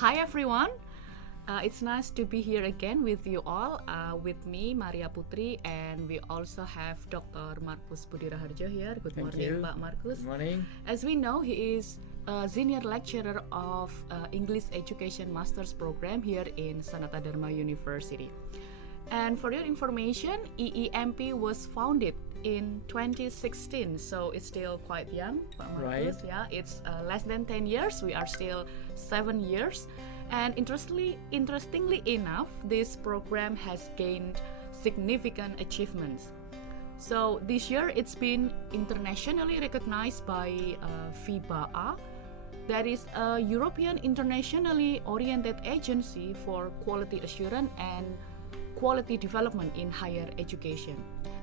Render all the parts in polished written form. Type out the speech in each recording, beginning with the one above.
Hi everyone, it's nice to be here again with you all, with me Maria Putri, and we also have Dr. Markus Budiraharjo here. Good Thank morning, you. Pak Markus. Good morning. As we know, he is a senior lecturer of English Education Master's Program here in Sanata Dharma University. And for your information, EEMP was founded in 2016, so it's still quite young, Pak Markus. Right. Yeah, it's less than 10 years. We are still 7 years. And interestingly enough, this program has gained significant achievements. So this year, it's been internationally recognized by FIBA, that is a European internationally oriented agency for quality assurance and quality development in higher education.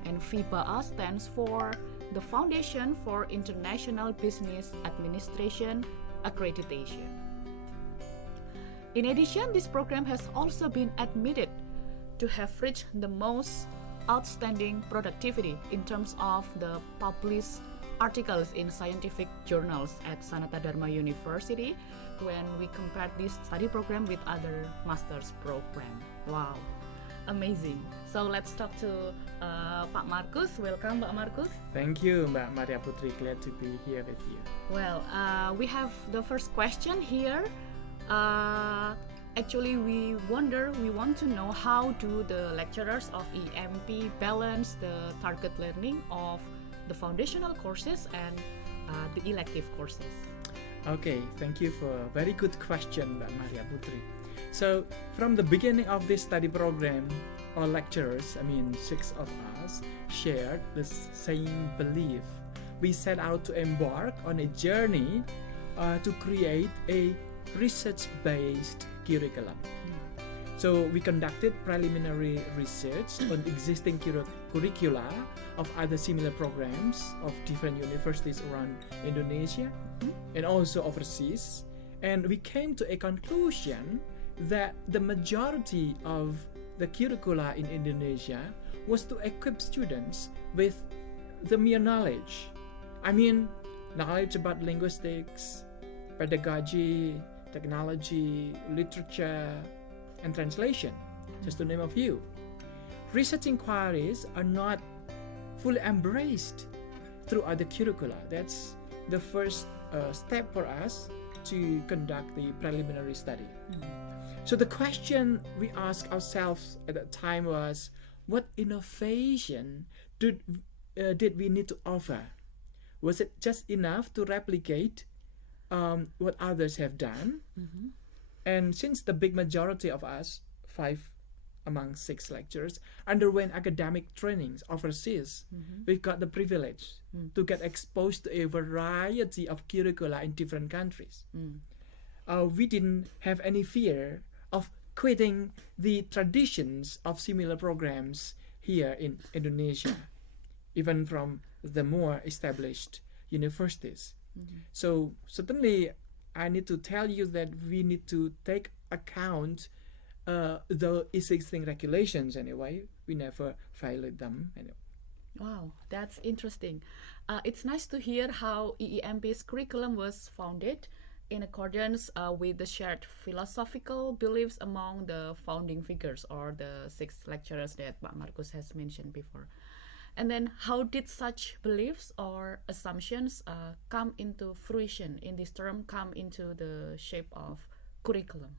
And FIBA stands for the Foundation for International Business Administration Accreditation. In addition, this program has also been admitted to have reached the most outstanding productivity in terms of the published articles in scientific journals at Sanata Dharma University when we compared this study program with other master's program. Wow, amazing. So let's talk to Pak Markus. Welcome, Pak Markus. Thank you, Mbak Maria Putri. Glad to be here with you. Well, we have the first question here. Actually, we want to know how do the lecturers of EEMP balance the target learning of the foundational courses and the elective courses. Okay, thank you for a very good question, Mbak Maria Putri. So, from the beginning of this study program, all lecturers, 6 of us, shared the same belief. We set out to embark on a journey to create a research-based curriculum. So we conducted preliminary research on existing curricula of other similar programs of different universities around Indonesia and also overseas, and we came to a conclusion that the majority of the curricula in Indonesia was to equip students with the mere knowledge. Knowledge about linguistics, pedagogy, technology, literature, and translation, just to name a few. Research inquiries are not fully embraced through other curricula. That's the first step for us to conduct the preliminary study. So the question we asked ourselves at that time was, what innovation did we need to offer? Was it just enough to replicate what others have done? And since the big majority of us, 5 among 6 lecturers, underwent academic trainings overseas, we got the privilege to get exposed to a variety of curricula in different countries. We didn't have any fear of quitting the traditions of similar programs here in Indonesia, even from the more established universities. So certainly I need to tell you that we need to take account the existing regulations anyway. We never violate them anyway. Wow, that's interesting. It's nice to hear how EEMP's curriculum was founded in accordance with the shared philosophical beliefs among the founding figures or the 6 lecturers that Pak Markus has mentioned before. And then how did such beliefs or assumptions come into fruition in this term, come into the shape of curriculum?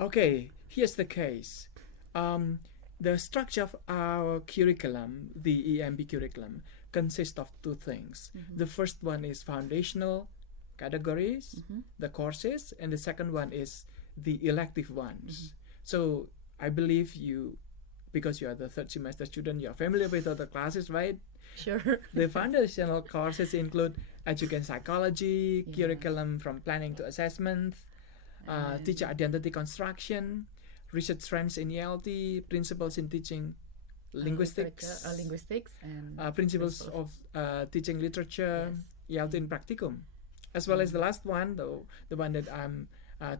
Okay, here's the case. The structure of our curriculum, the EEMP curriculum, consists of 2 things. The first one is foundational categories, the courses, and the second one is the elective ones. So I believe you, because you are the 3rd semester student, you are familiar with other classes, right? Sure. The foundational courses include education psychology, curriculum from planning to assessment, teacher identity construction, research trends in ELT, principles in teaching linguistics, and principles of teaching literature, ELT in practicum, as well as the last one, the one that I'm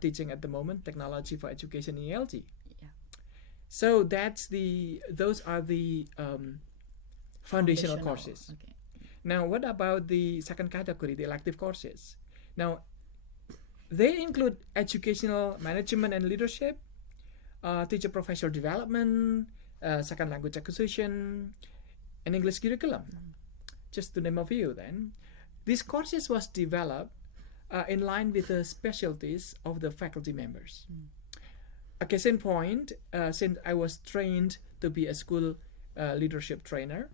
teaching at the moment, technology for education in ELT. So those are the foundational courses. Okay. Now, what about the second category, the elective courses? Now, They include educational management and leadership, teacher professional development, second language acquisition, and English curriculum, just to name a few. Then, these courses was developed in line with the specialties of the faculty members. A case in point, since I was trained to be a school leadership trainer,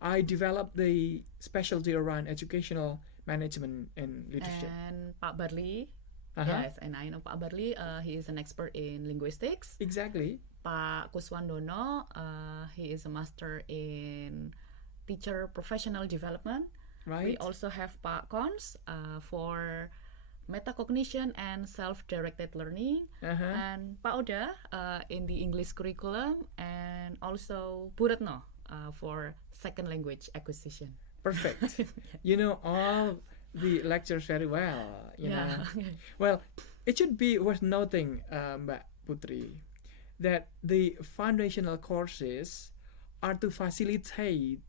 I developed the specialty around educational management and leadership. And Pak Barli, Uh-huh. yes, and I know Pak Barli, he is an expert in linguistics. Exactly. Pak Kuswandono, he is a master in teacher professional development. Right. We also have Pak Kons for metacognition and self-directed learning, Uh-huh. and Pak Oda in the English curriculum, and also Bu Retno for second language acquisition. Perfect. You know all the lectures very well. You know. Well, it should be worth noting, Mbak Putri, that the foundational courses are to facilitate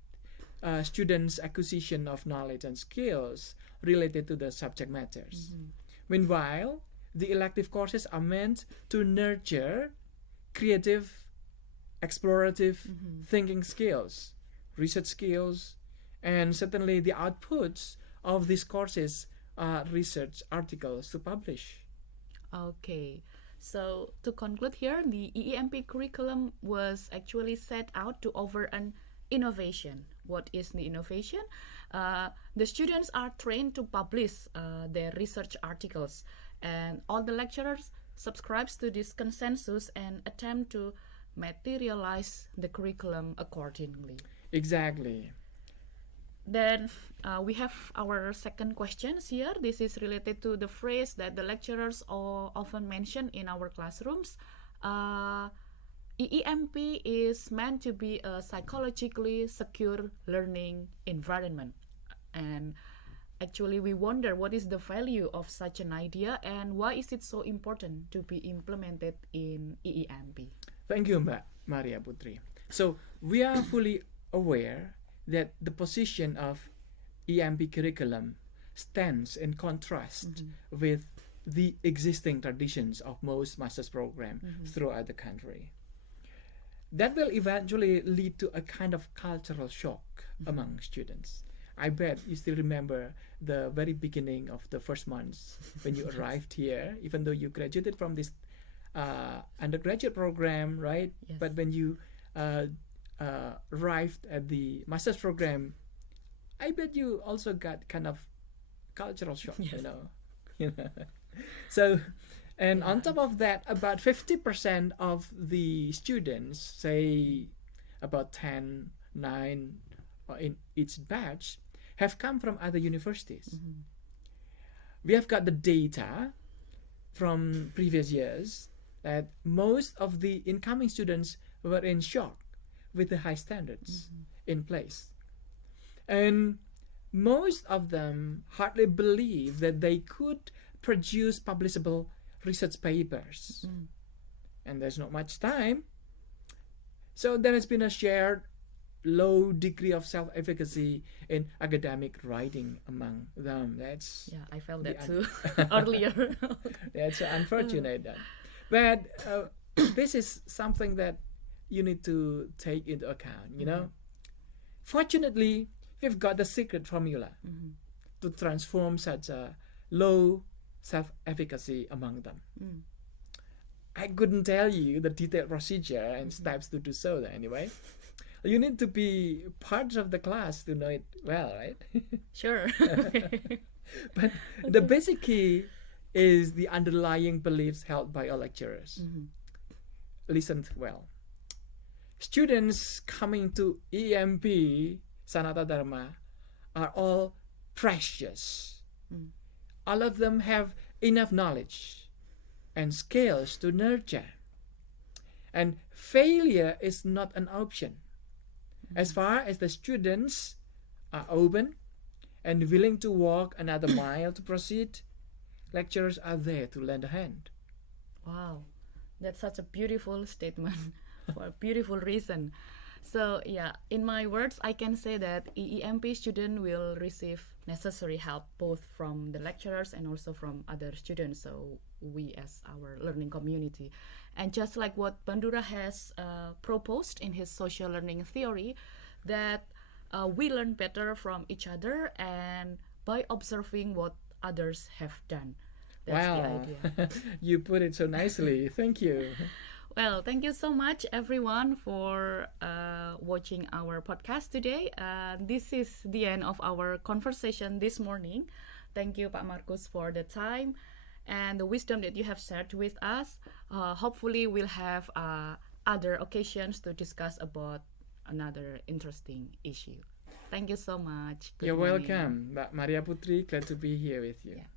students' acquisition of knowledge and skills related to the subject matters. Meanwhile, the elective courses are meant to nurture creative, explorative thinking skills, research skills, and certainly the outputs of these courses are research articles to publish. Okay, so to conclude here, the EEMP curriculum was actually set out to offer an innovation. What is the innovation? The students are trained to publish their research articles, and all the lecturers subscribes to this consensus and attempt to materialize the curriculum accordingly. Exactly. Then we have our second questions here. This is related to the phrase that the lecturers often mention in our classrooms. EEMP is meant to be a psychologically secure learning environment. And actually, we wonder what is the value of such an idea and why is it so important to be implemented in EEMP? Thank you, Mbak Maria Putri. So we are fully aware that the position of EMP curriculum stands in contrast with the existing traditions of most master's program throughout the country. That will eventually lead to a kind of cultural shock among students. I bet you still remember the very beginning of the first months when you arrived here, even though you graduated from this undergraduate program, right? Yes. But when you arrived at the master's program, I bet you also got kind of cultural shock, Yes. you know. So, and on top of that, about 50% of the students, say about 10, 9 in each batch, have come from other universities. We have got the data from previous years that most of the incoming students were in shock with the high standards in place. And most of them hardly believe that they could produce publishable research papers. And there's not much time. So there has been a shared low degree of self-efficacy in academic writing among them. That's Yeah, I felt the that too earlier. that's unfortunate. But this is something that you need to take into account, you know. Fortunately, we've got the secret formula to transform such a low self-efficacy among them. I couldn't tell you the detailed procedure and steps to do so anyway. You need to be part of the class to know it well, right? Sure. But the basic key is the underlying beliefs held by our lecturers. Listen well. Students coming to EMP Sanata Dharma are all precious. All of them have enough knowledge and skills to nurture. And failure is not an option. As far as the students are open and willing to walk another mile to proceed, lecturers are there to lend a hand. Wow, that's such a beautiful statement for a beautiful reason. So yeah, in my words, I can say that EEMP student will receive necessary help both from the lecturers and also from other students. So we as our learning community, and just like what Bandura has proposed in his social learning theory, that we learn better from each other and by observing what others have done. That's the Wow, idea. you put it so nicely. Thank you. Well, thank you so much, everyone, for watching our podcast today. This is the end of our conversation this morning. Thank you, Pak Marcus, for the time and the wisdom that you have shared with us. Hopefully, we'll have other occasions to discuss about another interesting issue. Thank you so much. Good You're morning. welcome, Mbak Maria Putri. Glad to be here with you. Yeah.